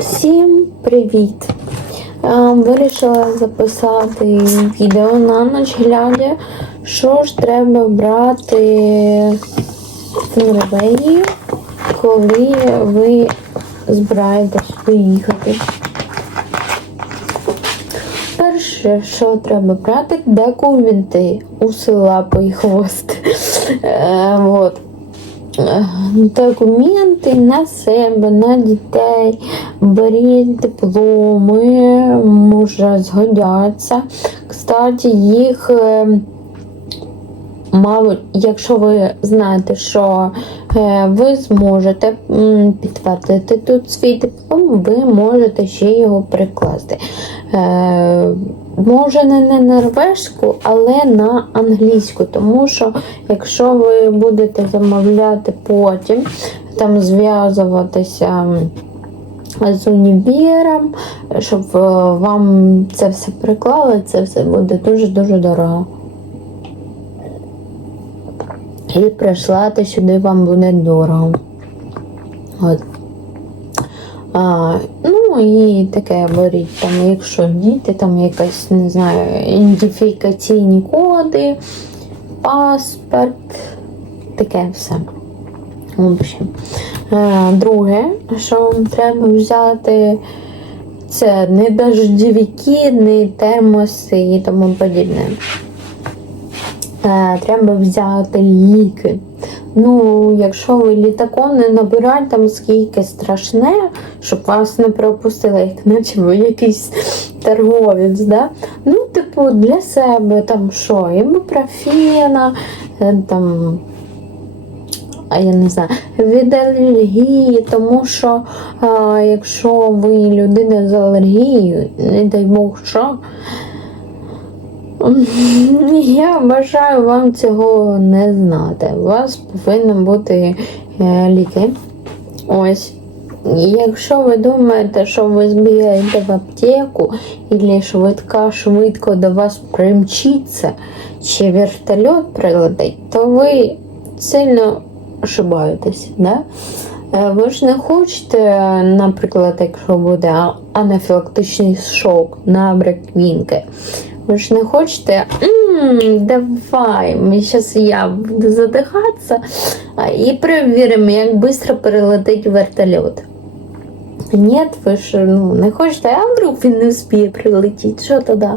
Всім привіт! Е, Вирішила записати відео на ніч глядя, що ж треба брати в Норвегію, коли ви збираєтесь поїхати. Перше, що треба брати, документи у села вот. Документи на себе, на дітей, беріть дипломи, може згодяться. Кстати, їх, е, мабуть, якщо ви знаєте, що е, ви зможете підтвердити тут свій диплом, ви можете ще його прикласти. Е, Може не на норвежську, але на англійську, тому що якщо ви будете замовляти потім, там зв'язуватися з універом, щоб е, вам це все приклали, це все буде дуже-дуже дорого. І прислати сюди вам буде дорого. От. А, ну і таке беріть, там, якщо діти, там якась, не знаю, ідентифікаційні коди, паспорт, таке все. В общем. Друге, що вам треба взяти, це не дождівики, не термоси і тому подібне. Е, треба взяти ліки. Ну, якщо ви літаком не набирайте там скільки страшне, щоб вас не пропустили, як наче ви якийсь торговець, да? Ну, типу, для себе там що, ібупрофена, е, там. А я не знаю, від алергії, тому що а, якщо ви людина з алергією, не дай Бог що, я бажаю вам цього не знати. У вас повинні бути е, ліки. Ось. Якщо ви думаєте, що ви збігаєте в аптеку, і швидка швидко до вас примчиться, чи вертольот прилетить, то ви сильно ошибаєтесь. Да? Е, Ви ж не хочете, наприклад, якщо буде анафілактичний шок, набряк вінки. Ви ж не хочете, «М, давай, ми зараз я буду задихатися і перевіримо, як швидко перелетить вертольот. Ні, ви ж ну, не хочете, а вдруг він не вспіє прилетіти, що тоді?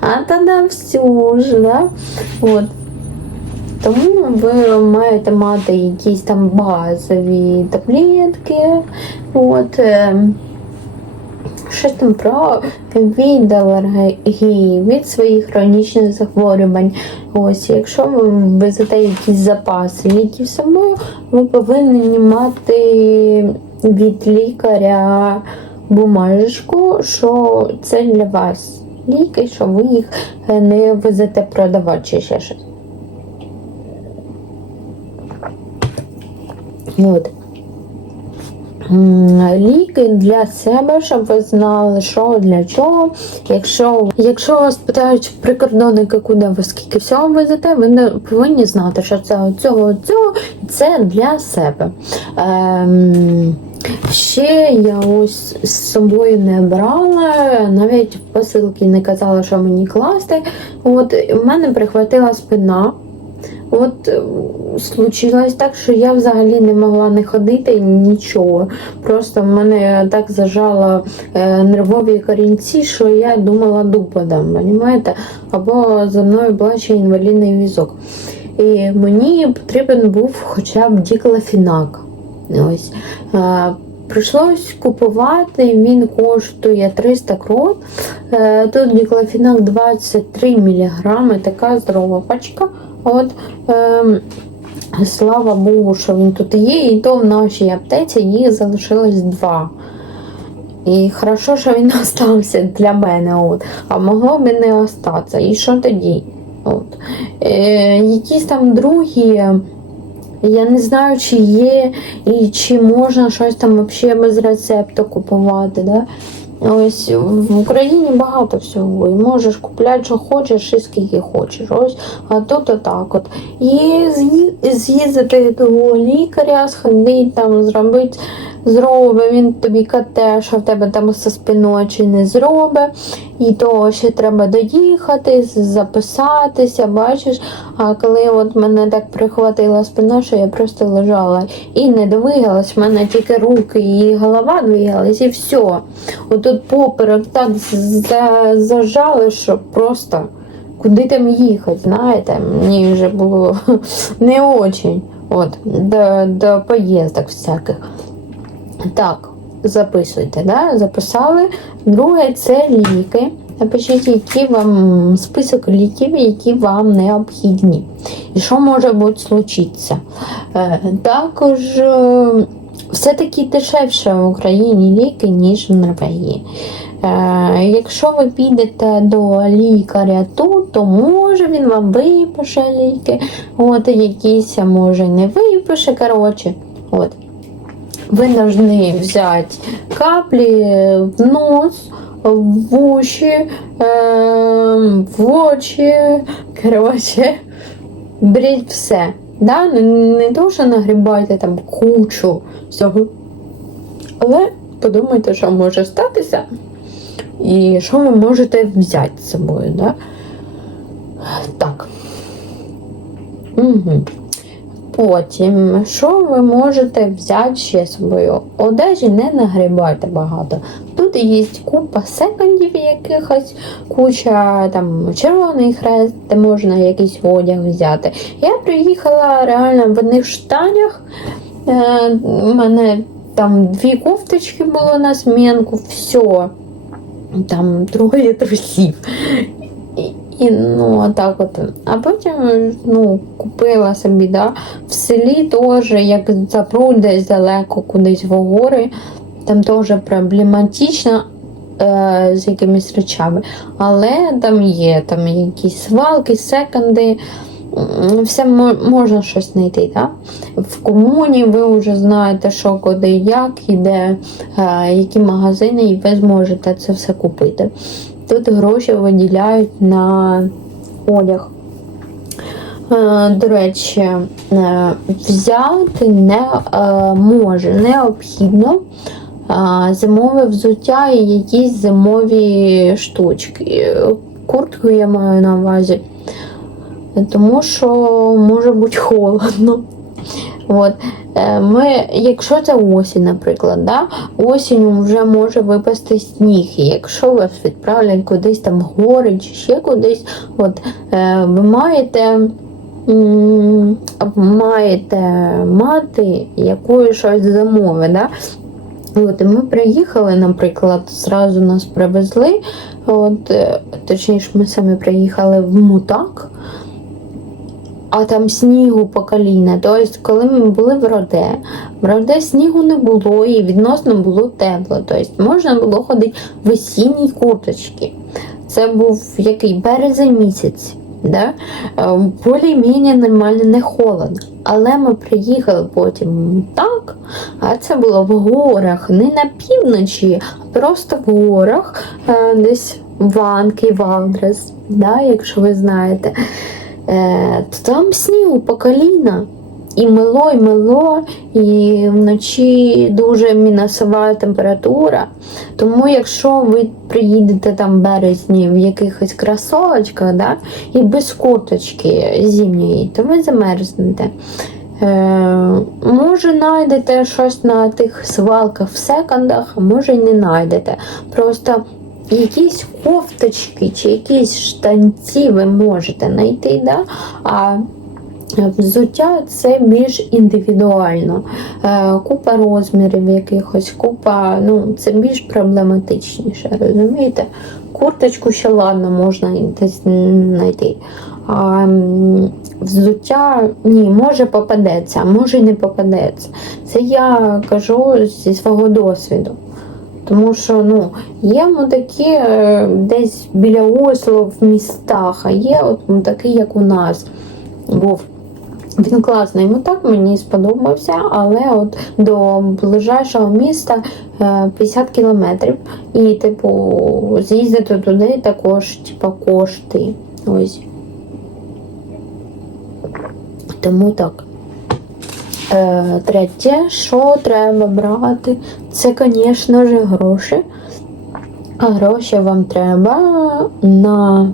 А тоді все ж, да? От. Тому ви маєте мати якісь там базові таблетки. От, е, щось там про від алергії, від своїх хронічних захворювань. Ось, якщо ви везете якісь запаси з собою, ви повинні мати від лікаря бумажку, що це для вас ліки, що ви їх е, не везете продавати чи ще щось. Ліки для себе, щоб ви знали, що для чого. Якщо якщо вас питають прикордонники, куди ви скільки всього везете, ви не повинні знати, що це цього цього це для себе. Ем, ще я ось з собою не брала, навіть посилки не казала, що мені класти. От в мене прихватила спина. От е, случилось так, що я взагалі не могла не ходити нічого. Просто в мене так зажало е, нервові корінці, що я думала дупа дам, розумієте? Або за мною була ще інвалідний візок. І мені потрібен був хоча б діклофінак. Ось. Прийшлось купувати, він коштує 300 крон. Е, Тут діклофінак 23 мг, така здорова пачка. От, ем, слава Богу, що він тут є, і то в нашій аптеці їх залишилось два. І хорошо, що він остався для мене. От. А могло б не остатися. І що тоді? От. Е, якісь там другі. Я не знаю, чи є, і чи можна щось там взагалі без рецепту купувати. Да? Ось в Україні багато всього. І можеш купляти, що хочеш, і скільки хочеш. Ось, а тут отак от. І з'їздити до лікаря, сходити, там, зробити зробить, він тобі кате, що в тебе там все спиною чи не зробить. І то ще треба доїхати, записатися, бачиш. А коли от мене так прихватила спина, що я просто лежала і не двигалась, в мене тільки руки і голова двигалась, і все. Отут поперек так зажали, що просто куди там їхати, знаєте, мені вже було не очень. От, до, до поїздок всяких. Так, записуйте, да? записали. Друге це ліки. Напишіть, які вам список ліків, які вам необхідні. І що може бути случитися. Е, також е, все-таки дешевше в Україні ліки, ніж в Норвегії. Е, якщо ви підете до лікаря тут, то може він вам випише ліки, от якісь, може не випише. Коротше, от. Ви повинні взяти каплі в нос, в уші, е, в очі. Коротше, беріть все. Да? Не, не то, що нагрібайте там кучу всього. Але подумайте, що може статися. І що ви можете взяти з собою, да? Так. Угу. Потім, що ви можете взяти ще з собою? Одежі не нагрібайте багато. Тут є купа секондів якихось, куча там червоний хрест, де можна якийсь одяг взяти. Я приїхала реально в одних штанях. Е, у мене там дві кофточки було на змінку, все. Там троє трусів. І, ну, отак от. А потім ну, купила собі, да, в селі теж, як запру десь далеко кудись в гори, там теж проблематично е, з якимись речами. Але там є там якісь свалки, секонди. Все можна щось знайти. Да? В комуні ви вже знаєте, що куди, як, і е, які магазини, і ви зможете це все купити. Тут гроші виділяють на одяг. Е, До речі, е, взяти не е, може необхідно зимове взуття і якісь зимові штучки. Куртку я маю на увазі, тому що може бути холодно. От. Е, Ми, якщо це осінь, наприклад, да? осінню вже може випасти сніг. І якщо вас відправлять кудись там в гори чи ще кудись, от, е, ви маєте, маєте мати якою щось замови. Да? От, і ми приїхали, наприклад, зразу нас привезли. От, е, точніше, ми самі приїхали в Мутак а там снігу по коліна. Тобто, коли ми були в Роде, в Роде снігу не було і відносно було тепло. Тобто можна було ходити в осінній курточці. Це був який березень місяць. Да? Болі-міні нормально не холодно. Але ми приїхали потім так, а це було в горах, не на півночі, а просто в горах, е, десь Ванки, Валдрес, да, якщо ви знаєте. Е, то там снігу по коліна. І мило, і мило, і вночі дуже мінусова температура. Тому, якщо ви приїдете там в березні в якихось кросовочках, да, і без курточки зимньої, то ви замерзнете. Е, може, знайдете щось на тих свалках в секондах, а може й не знайдете. Просто якісь кофточки чи якісь штанці ви можете знайти, да? а взуття це більш індивідуально. Е, Купа розмірів якихось, купа, ну, це більш проблематичніше, розумієте? Курточку ще ладно можна десь знайти. А взуття ні, може попадеться, а може і не попадеться. Це я кажу зі свого досвіду. Тому що ну, є мудаки е, десь біля Осло в містах, а є от мудаки, як у нас був. Він класний мутак, мені сподобався, але от до ближайшого міста е, 50 кілометрів. І, типу, з'їздити туди також, типу, кошти. Ось. Тому так. Е, третє, що треба брати, це, звісно ж, гроші. А гроші вам треба на,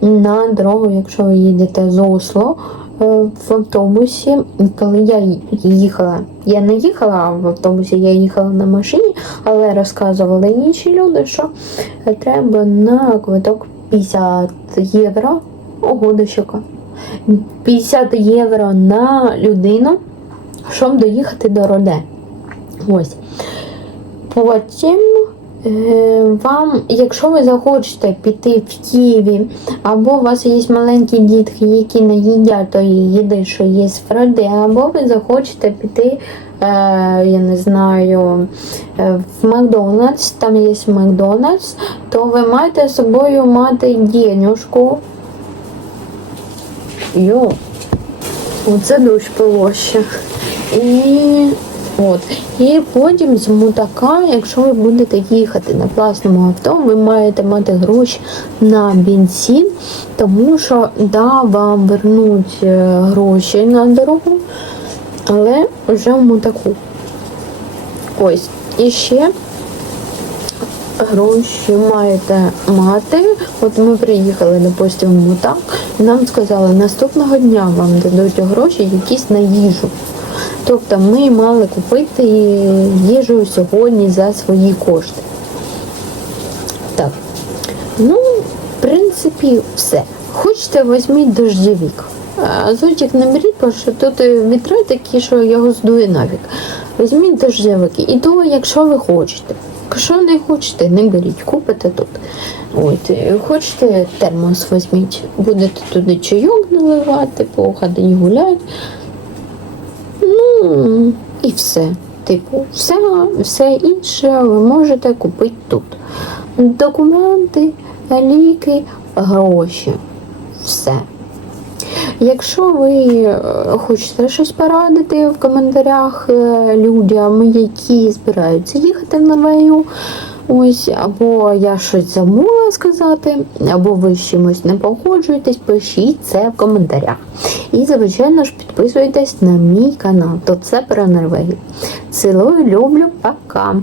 на дорогу, якщо ви їдете з Осло е, в автобусі. Коли я їхала, я не їхала в автобусі, я їхала на машині, але розказували інші люди, що треба на квиток 50 євро. Ого, до щока. 50 євро на людину, щоб доїхати до Роде. Ось. Потім е, вам, якщо ви захочете піти в Києві, або у вас є маленькі дітки, які не їдять тої їди, що є в Роде, або ви захочете піти, е, я не знаю, е, в Макдональдс, там є Макдональдс, то ви маєте з собою мати денюжку. Йо. Оце дощ полоще. І от. І потім з мутака, якщо ви будете їхати на власному авто, ви маєте мати гроші на бензин, тому що да, вам вернуть е, гроші на дорогу, але вже в мутаку. Ось. І ще гроші маєте мати. От ми приїхали, допустимо, в мутак, і нам сказали, наступного дня вам дадуть гроші якісь на їжу. Тобто ми мали купити їжу сьогодні за свої кошти. Так. Ну, в принципі, все. Хочете, візьміть дождевик. А Зонтик не беріть, бо що тут вітри такі, що його здує навік. Візьміть дождевики. І то, якщо ви хочете. Якщо не хочете, не беріть, купите тут. От, е, хочете термос візьміть, будете туди чайок наливати, по гуляти. І все. Типу, все, все інше ви можете купити тут. Документи, ліки, гроші. Все. Якщо ви е, хочете щось порадити в коментарях е, людям, які збираються їхати в Норвегію, ось, або я щось забула сказати, або ви з чимось не погоджуєтесь, пишіть це в коментарях. І, звичайно ж, підписуйтесь на мій канал. То це про Норвегію. Цілую, люблю, пока!